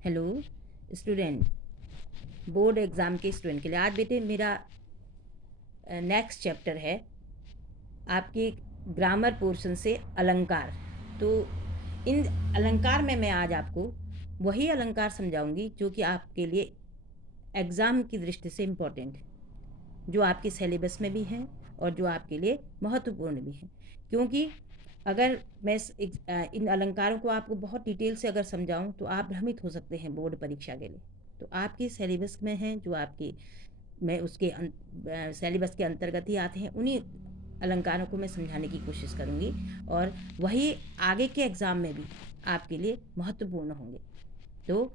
Hello student, board exam के student के लिए आज बेटे मेरा नेक्स्ट चैप्टर है आपकी ग्रामर पोर्शन से अलंकार। तो इन अलंकार में मैं आज आपको वही अलंकार समझाऊंगी जो कि आपके लिए एग्ज़ाम की दृष्टि से इम्पोर्टेंट है, जो आपके सिलेबस में भी हैं और जो आपके लिए महत्वपूर्ण भी हैं। क्योंकि अगर मैं इन अलंकारों को आपको बहुत डिटेल से अगर समझाऊं तो आप भ्रमित हो सकते हैं बोर्ड परीक्षा के लिए। तो आपके सिलेबस में हैं जो आपके मैं उसके सिलेबस के अंतर्गत ही आते हैं, उन्हीं अलंकारों को मैं समझाने की कोशिश करूँगी और वही आगे के एग्ज़ाम में भी आपके लिए महत्वपूर्ण होंगे। तो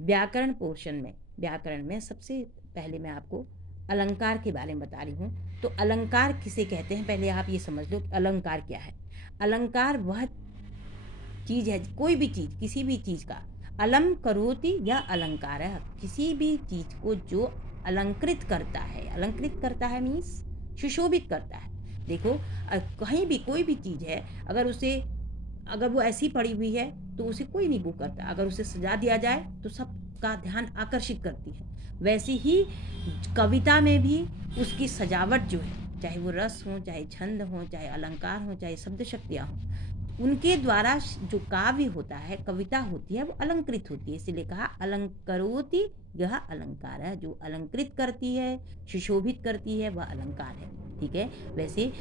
व्याकरण में सबसे पहले मैं आपको अलंकार के बारे में बता रही हूँ। तो अलंकार किसे कहते हैं, पहले आप ये समझ लो कि अलंकार क्या है। अलंकार वह चीज़ है, कोई भी चीज़, किसी भी चीज़ का अलम करोति या अलंकार है, किसी भी चीज़ को जो अलंकृत करता है मीन्स सुशोभित करता है। देखो कहीं भी कोई भी चीज़ है, अगर वो ऐसी पड़ी हुई है तो उसे कोई नहीं वो करता, अगर उसे सजा दिया जाए तो सबका ध्यान आकर्षित करती है। वैसे ही कविता में भी उसकी सजावट जो है, चाहे वो रस हो, चाहे छंद हो, चाहे अलंकार हो, चाहे शब्द शक्तियाँ हों, उनके द्वारा जो काव्य होता है, कविता होती है, वो अलंकृत होती है। इसीलिए कहा अलंकरोति, यह अलंकार है। जो अलंकृत करती है, सुशोभित करती है, वह अलंकार है। ठीक है। वैसे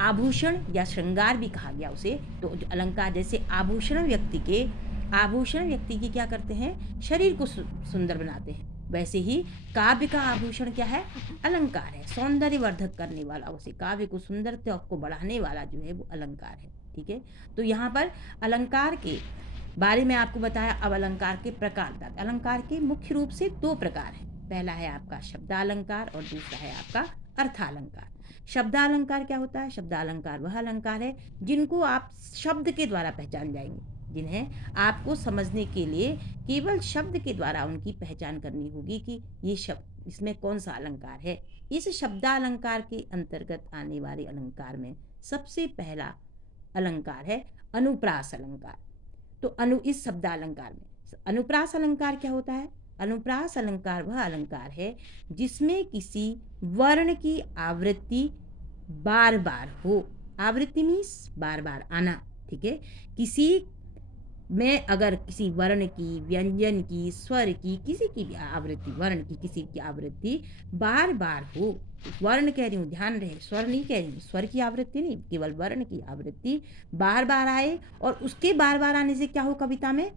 आभूषण या श्रृंगार भी कहा गया उसे। तो जो अलंकार, जैसे आभूषण व्यक्ति की क्या करते हैं, शरीर को सुंदर बनाते हैं। वैसे ही काव्य का आभूषण क्या है, अलंकार है, सौंदर्य वर्धक करने वाला, उसे काव्य को सुंदरता को बढ़ाने वाला जो है वो अलंकार है। ठीक है। तो यहाँ पर अलंकार के बारे में आपको बताया। अब अलंकार के प्रकार, अलंकार के मुख्य रूप से दो प्रकार हैं। पहला है आपका शब्दालंकार और दूसरा है आपका अर्थालंकार। शब्दालंकार क्या होता है? शब्दालंकार वह अलंकार है जिनको आप शब्द के द्वारा पहचान जाएंगे, जिन्हें आपको समझने के लिए केवल शब्द के द्वारा उनकी पहचान करनी होगी कि ये शब्द, इसमें कौन सा अलंकार है। इस शब्दालंकार के अंतर्गत आने वाले अलंकार में सबसे पहला अलंकार है अनुप्रास अलंकार। तो इस शब्दालंकार में अनुप्रास अलंकार क्या होता है? अनुप्रास अलंकार वह अलंकार है जिसमें किसी वर्ण की आवृत्ति बार बार हो। आवृत्ति मीन्स बार बार आना। ठीक है। किसी में अगर किसी वर्ण की, व्यंजन की, स्वर की, किसी की भी आवृत्ति, वर्ण की किसी की आवृत्ति बार बार हो, वर्ण कह रही हूँ, ध्यान रहे, स्वर नहीं कह रही हूँ, स्वर की आवृत्ति नहीं, केवल वर्ण की आवृत्ति बार बार आए और उसके बार बार आने से क्या हो, कविता में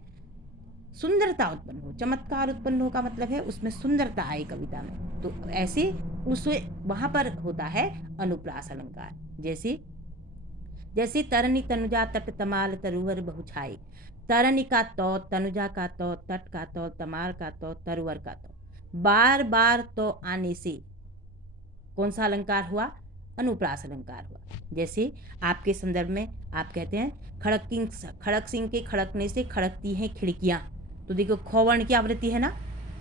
सुंदरता उत्पन्न हो, चमत्कार उत्पन्न हो का मतलब है उसमें सुंदरता आए कविता में। तो ऐसे उसे वहां पर होता है अनुप्रास अलंकार। जैसे तरनी तनुजा तट तमाल तरुवर बहुछाई। तरनी का तो, तनुजा का तो, तट का तो, तमाल का तो, तरुवर का तो, बार बार तो आने से कौन सा अलंकार हुआ? अनुप्रास अलंकार हुआ। जैसे आपके संदर्भ में आप कहते हैं खड़क सिंह के खड़कने से खड़कती हैं खिड़कियां। तो देखो ख वर्ण की आवृत्ति है ना,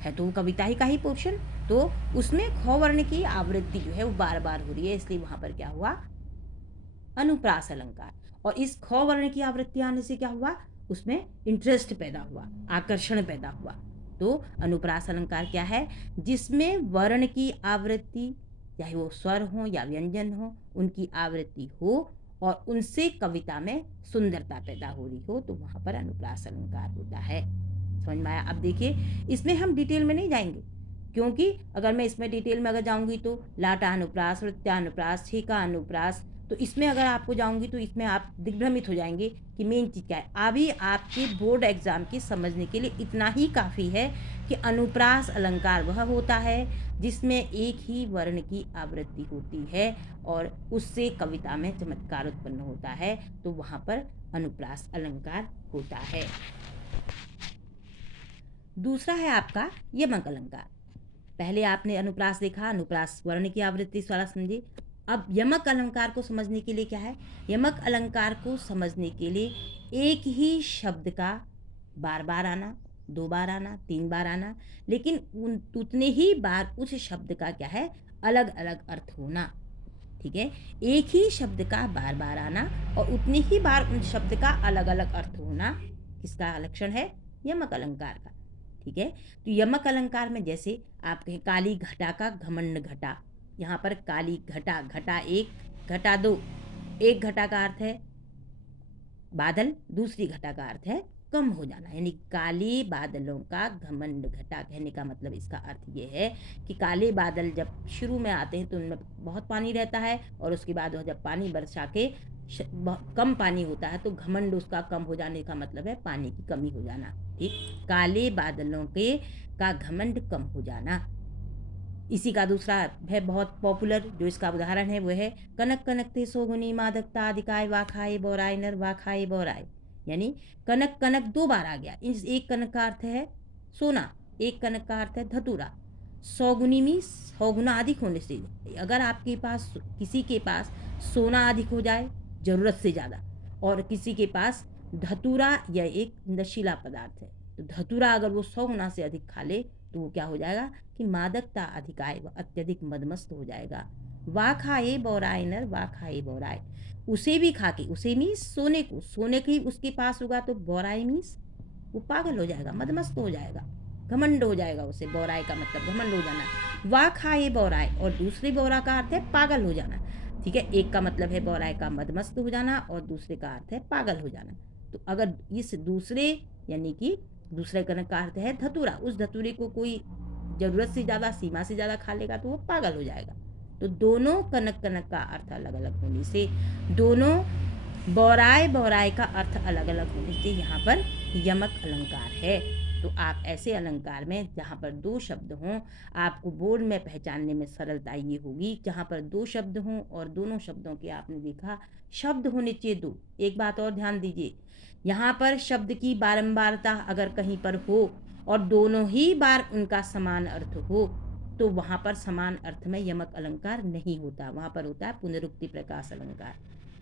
है तो वो कविता ही का ही पोर्शन, तो उसमें ख वर्ण की आवृत्ति जो है वो बार बार हो रही है, इसलिए वहां पर क्या हुआ? अनुप्रास अलंकार। और इस ख वर्ण की आवृत्ति आने से क्या हुआ? उसमें इंटरेस्ट पैदा हुआ, आकर्षण पैदा हुआ। तो अनुप्रास अलंकार क्या है? जिसमें वर्ण की आवृत्ति, चाहे वो स्वर हो या व्यंजन हो, उनकी आवृत्ति हो और उनसे कविता में सुंदरता पैदा हो रही हो, तो वहां पर अनुप्रास अलंकार होता है। समझ में आया? अब देखिए, इसमें हम डिटेल में नहीं जाएंगे, क्योंकि अगर मैं इसमें डिटेल में अगर जाऊंगी तो लाटा अनुप्रास, वृत्तानुप्रास, छेका अनुप्रास, तो इसमें अगर आपको जाऊंगी तो इसमें आप दिग्भ्रमित हो जाएंगे कि मेन चीज़ क्या है। अभी आपके बोर्ड एग्जाम के समझने के लिए इतना ही काफ़ी है कि अनुप्रास अलंकार वह होता है जिसमें एक ही वर्ण की आवृत्ति होती है और उससे कविता में चमत्कार उत्पन्न होता है, तो वहाँ पर अनुप्रास अलंकार होता है। दूसरा है आपका यमक अलंकार। पहले आपने अनुप्रास देखा, अनुप्रास वर्ण की आवृत्ति वाला समझे। अब यमक अलंकार को समझने के लिए क्या है? यमक अलंकार को समझने के लिए एक ही शब्द का बार बार आना, 2 बार आना, 3 बार आना, लेकिन उतने ही बार उस शब्द का क्या है, अलग अलग अर्थ होना। ठीक है। एक ही शब्द का बार बार आना और उतने ही बार उन शब्द का अलग अलग अर्थ होना किसका लक्षण है? यमक अलंकार का। ठीक है। तो यमक अलंकार में जैसे आप कहें काली घटा का घमंड घटा, यहाँ पर काली घटा, घटा एक घटा दो, एक घटा का अर्थ है बादल, दूसरी घटा का अर्थ है कम हो जाना, यानी काले बादलों का घमंड घटा। कहने का मतलब इसका अर्थ ये है कि काले बादल जब शुरू में आते हैं तो उनमें बहुत पानी रहता है, और उसके बाद वह जब पानी बरसा के कम पानी होता है तो घमंड उसका कम हो जाने का मतलब है पानी की कमी हो जाना। ठीक, काले बादलों के का घमंड कम हो जाना। इसी का दूसरा है बहुत पॉपुलर, जो इसका उदाहरण है वो है कनक कनक ते सोगुनी मादकता अधिकाय वाखाए बोराय नर वाखाए बोराय, यानी कनक कनक दो बार आ गया। इस एक कनक का अर्थ है सोना, एक कनक का अर्थ है धतूरा। सौगुनी में 100 गुना अधिक होने से, अगर आपके पास किसी के पास सोना अधिक हो जाए ज़रूरत से ज़्यादा, और किसी के पास धतूरा या एक नशीला पदार्थ है, तो धतूरा अगर वो 100 गुना से अधिक खा ले तो वो क्या हो जाएगा कि मादकता अधिक आए, वह अत्यधिक मदमस्त हो जाएगा। वा खाए बोराय नर वा खाए बोराय, उसे भी खा के, उसे मीन्स सोने को, सोने की उसके पास होगा तो बोराय मीन्स वो पागल हो जाएगा, मदमस्त हो जाएगा, घमंड हो जाएगा उसे। बोराय का मतलब घमंड हो जाना। वा खाए बोराय, और दूसरे बोरा का अर्थ है पागल हो जाना। ठीक है, एक का मतलब है बोराय का मदमस्त हो जाना और दूसरे का अर्थ है पागल हो जाना। तो अगर इस दूसरे यानी कि दूसरे कनक का अर्थ है धतूरा, उस धतूरे को कोई ज़रूरत से ज़्यादा, सीमा से ज़्यादा खा लेगा तो वो पागल हो जाएगा। तो दोनों कनक कनक का अर्थ अलग अलग होने से, दोनों बोराय बोराय का अर्थ अलग अलग होने से यहाँ पर यमक अलंकार है। तो आप ऐसे अलंकार में जहाँ पर दो शब्द हों, आपको बोर्ड में पहचानने में सरलता ये होगी, जहाँ पर दो शब्द हों और दोनों शब्दों के आपने देखा शब्द होने चाहिए दो। एक बात और ध्यान दीजिए, यहाँ पर शब्द की बारंबारता अगर कहीं पर हो और दोनों ही बार उनका समान अर्थ हो तो वहाँ पर समान अर्थ में यमक अलंकार नहीं होता, वहाँ पर होता है पुनरुक्ति प्रकाश अलंकार।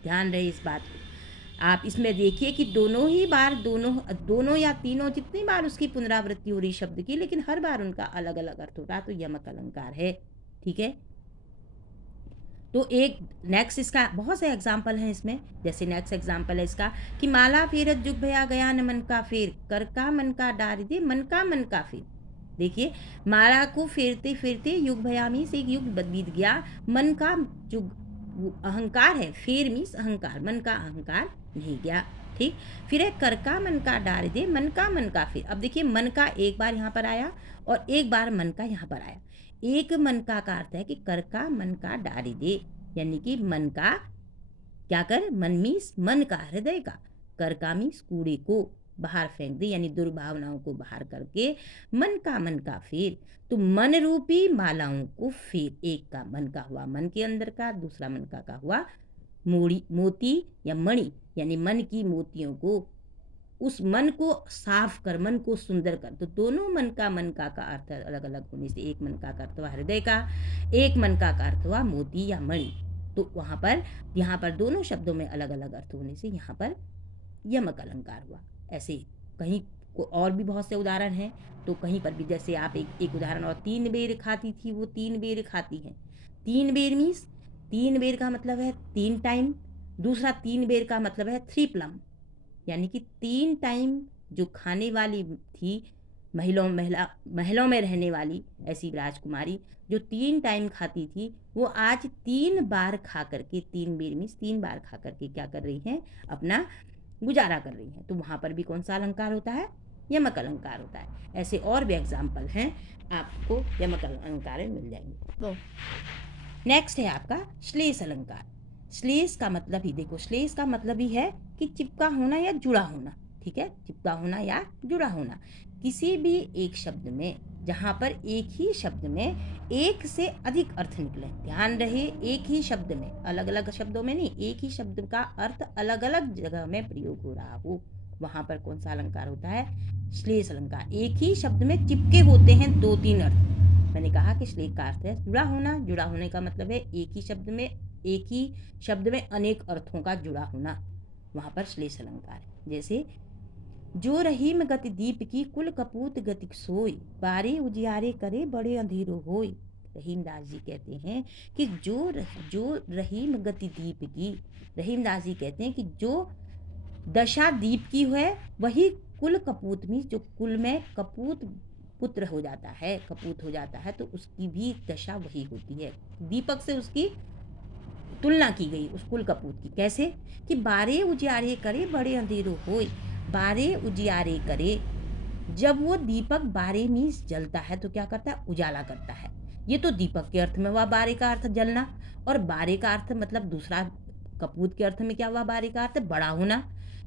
ध्यान रहे इस बात को। आप इसमें देखिए कि दोनों ही बार, दोनों या तीनों, जितनी बार उसकी पुनरावृत्ति हो रही शब्द की, लेकिन हर बार उनका अलग अलग अर्थ होता है, तो यमक अलंकार है। ठीक है, तो एक नेक्स्ट इसका बहुत से एग्जाम्पल हैं इसमें। जैसे नेक्स्ट एग्जाम्पल है इसका कि माला फेरत जुग भया गया न मन का फेर, कर का मन का डार दे मन का फेर। देखिए, माला को फेरते फेरते युग भया मीन्स एक युग बीत गया, मन का जुग अहंकार है, फेर मीन्स अहंकार, मन का अहंकार नहीं गया। ठीक, फिर है कर का मन का डार दे मन का फेर। अब देखिए, मन का एक बार यहाँ पर आया और एक बार मन का यहाँ पर आया। एक मन का अर्थ है कि कर का मन का डारी दे, यानी कि मन का क्या कर, मन मीन्स मन का, हृदय का, कर का मीन्स कूड़े को बाहर फेंक दे, यानी दुर्भावनाओं को बाहर करके मन का फेर। तो मन रूपी मालाओं को फेर, एक का मन का हुआ मन के अंदर का, दूसरा मन का हुआ मोती या मणि, यानी मन की मोतियों को, उस मन को साफ कर, मन को सुंदर कर। तो दोनों मन का अर्थ अलग अलग होने से, एक मन का अर्थ हुआ हृदय का, एक मन का अर्थ हुआ मोती या मणि। तो वहाँ पर यहाँ पर दोनों शब्दों में अलग अलग अर्थ होने से यहाँ पर यमक अलंकार हुआ। ऐसे कहीं को और भी बहुत से उदाहरण हैं, तो कहीं पर भी जैसे आप एक उदाहरण, और 3 बेर खाती थी वो 3 बेर खाती हैं। 3 बेर मीन्स 3 बेर का मतलब है 3 टाइम, दूसरा 3 बेर का मतलब है 3 प्लम, यानी कि 3 टाइम जो खाने वाली थी, महलों में रहने वाली ऐसी राजकुमारी जो 3 टाइम खाती थी, वो आज 3 बार खा करके, 3 बेर मीन्स 3 बार खा करके क्या कर रही हैं, अपना गुजारा कर रही हैं। तो वहाँ पर भी कौन सा अलंकार होता है, यमक अलंकार होता है। ऐसे और भी एग्जाम्पल हैं, आपको यमक अलंकार में मिल जाएंगे। तो नेक्स्ट है आपका श्लेष अलंकार। श्लेष का मतलब ही देखो, श्लेष का मतलब ही है कि चिपका होना या जुड़ा होना। ठीक है, चिपका होना या जुड़ा होना। किसी भी एक शब्द में, जहाँ पर एक ही शब्द में एक से अधिक अर्थ निकले, ध्यान रहे एक ही शब्द में, अलग अलग शब्दों में नहीं, एक ही शब्द का अर्थ अलग अलग जगह में प्रयोग हो रहा हो, वहाँ पर कौन सा अलंकार होता है, श्लेष अलंकार। एक ही शब्द में चिपके होते हैं 2-3 अर्थ। मैंने कहा कि श्लेष का अर्थ है जुड़ा होना, जुड़ा होने का मतलब है एक ही शब्द में अनेक अर्थों का जुड़ा होना, वहाँ पर श्लेष अलंकार है। जैसे जो रहीम गति दीप की कुल कपूत गति सोई, बारे उजियारे करे बड़े अंधेरो होई। रहीमदास जी कहते हैं कि जो रहीम गति दीप की, रहीमदास जी कहते हैं कि जो दशा दीप की है वही कुल कपूत में, जो कुल में कपूत पुत्र हो जाता है, कपूत हो जाता है, तो उसकी भी दशा वही होती है। दीपक से उसकी तुलना की गई उस कुल कपूत की। कैसे? कि बारे उजियारे करे बड़े अंधेरो होय। बारे उजियारे करे, जब वो दीपक बारे में जलता है तो क्या करता है? उजाला करता है। ये तो दीपक के अर्थ में हुआ बारे का अर्थ जलना, और बारे का अर्थ मतलब दूसरा कपूत के अर्थ में क्या हुआ? बारे का अर्थ बड़ा होना,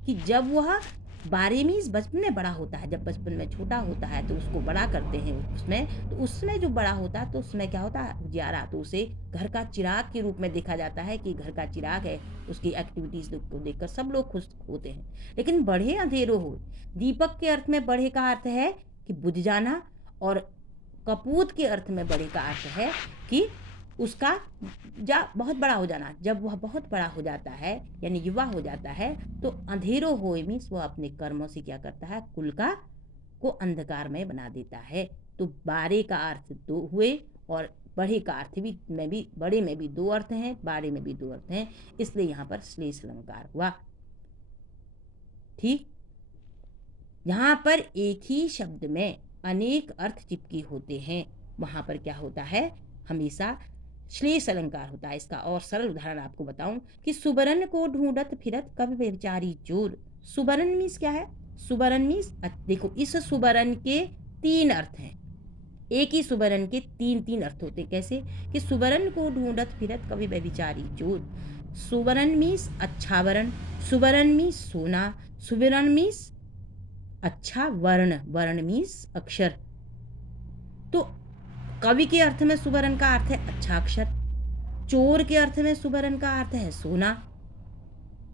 कि जब वह बारे मीन्स बचपन में बड़ा होता है, जब बचपन में छोटा होता है तो उसको बड़ा करते हैं उसमें, तो उसमें जो बड़ा होता है तो उसमें क्या होता है? उजियारा। तो उसे घर का चिराग के रूप में देखा जाता है कि घर का चिराग है, उसकी एक्टिविटीज़ को देखकर सब लोग खुश होते हैं। लेकिन बढ़े अंधेरो हो, दीपक के अर्थ में बढ़े का अर्थ है कि बुझ जाना, और कपूत के अर्थ में बढ़े का अर्थ है कि उसका बहुत बड़ा हो जाना। जब वह बहुत बड़ा हो जाता है यानी युवा हो जाता है, तो अंधेरो होए मीन्स वह अपने कर्मों से क्या करता है? कुल का को अंधकारमय बना देता है। तो बारे का अर्थ दो हुए, और बढ़े का अर्थ भी बड़े में भी दो अर्थ हैं, बारे में भी दो अर्थ हैं, इसलिए यहाँ पर श्लेष अलंकार हुआ। ठीक, यहाँ पर एक ही शब्द में अनेक अर्थ चिपके होते हैं, वहाँ पर क्या होता है? हमेशा श्लेष अलंकार होता है। इसका और सरल उदाहरण आपको बताऊं कि सुबरन को ढूंढत फिरत कवि बेचारी चोर। सुबरन मीन्स क्या है? सुबरन मीन्स, देखो इस सुबरन के तीन अर्थ हैं। एक ही सुबरन के तीन तीन अर्थ होते। कैसे? कि सुबरन को ढूंढत फिरत कवि बेचारी चोर। सुबरन मीन्स अच्छा वरण, सुबरन मीन्स सोना, सुबरन मीन्स अच्छा वर्ण, वर्ण मीन्स अक्षर। तो कवि के अर्थ में सुबरन का अर्थ है अच्छा अक्षर, चोर के अर्थ में सुबरन का अर्थ है सोना,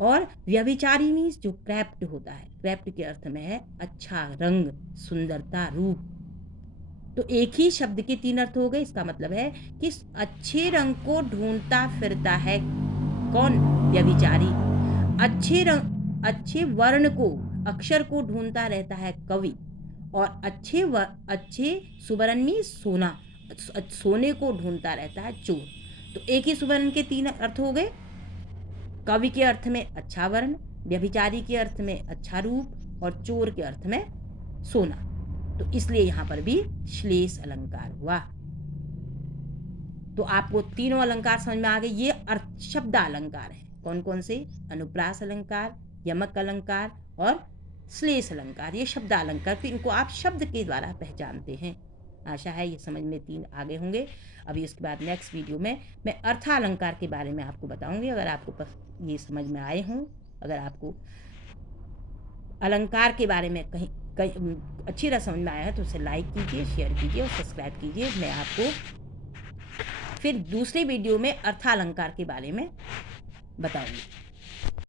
और व्यभिचारी मीन्स जो क्रैप्ट होता है, क्रैप्ट के अर्थ में है अच्छा रंग, सुंदरता, रूप। तो एक ही शब्द के तीन अर्थ हो गए। इसका मतलब है कि अच्छे रंग को ढूंढता फिरता है कौन? व्यभिचारी। अच्छे वर्ण को, अक्षर को ढूंढता रहता है कवि, और अच्छे सुबरन में सोना, सोने को ढूंढता रहता है चोर। तो एक ही सुबरन के तीन अर्थ हो गए। कवि के अर्थ में अच्छा वर्ण, व्यभिचारी के अर्थ में अच्छा रूप, और चोर के अर्थ में सोना। तो इसलिए यहाँ पर भी श्लेष अलंकार हुआ। तो आपको तीनों अलंकार समझ में आ गए। ये अर्थ शब्द अलंकार है। कौन कौन से? अनुप्रास अलंकार, यमक अलंकार और श्लेष अलंकार। ये शब्द अलंकार, फिर इनको आप शब्द के द्वारा पहचानते हैं। आशा है ये समझ में तीन आगे होंगे। अभी उसके बाद नेक्स्ट वीडियो में मैं अर्थालंकार के बारे में आपको बताऊंगी। अगर आपको ये समझ में आए हों, अगर आपको अलंकार के बारे में कहीं अच्छी तरह समझ में आया है तो उसे लाइक कीजिए, शेयर कीजिए और सब्सक्राइब कीजिए। मैं आपको फिर दूसरे वीडियो में अर्थालंकार के बारे में बताऊंगी।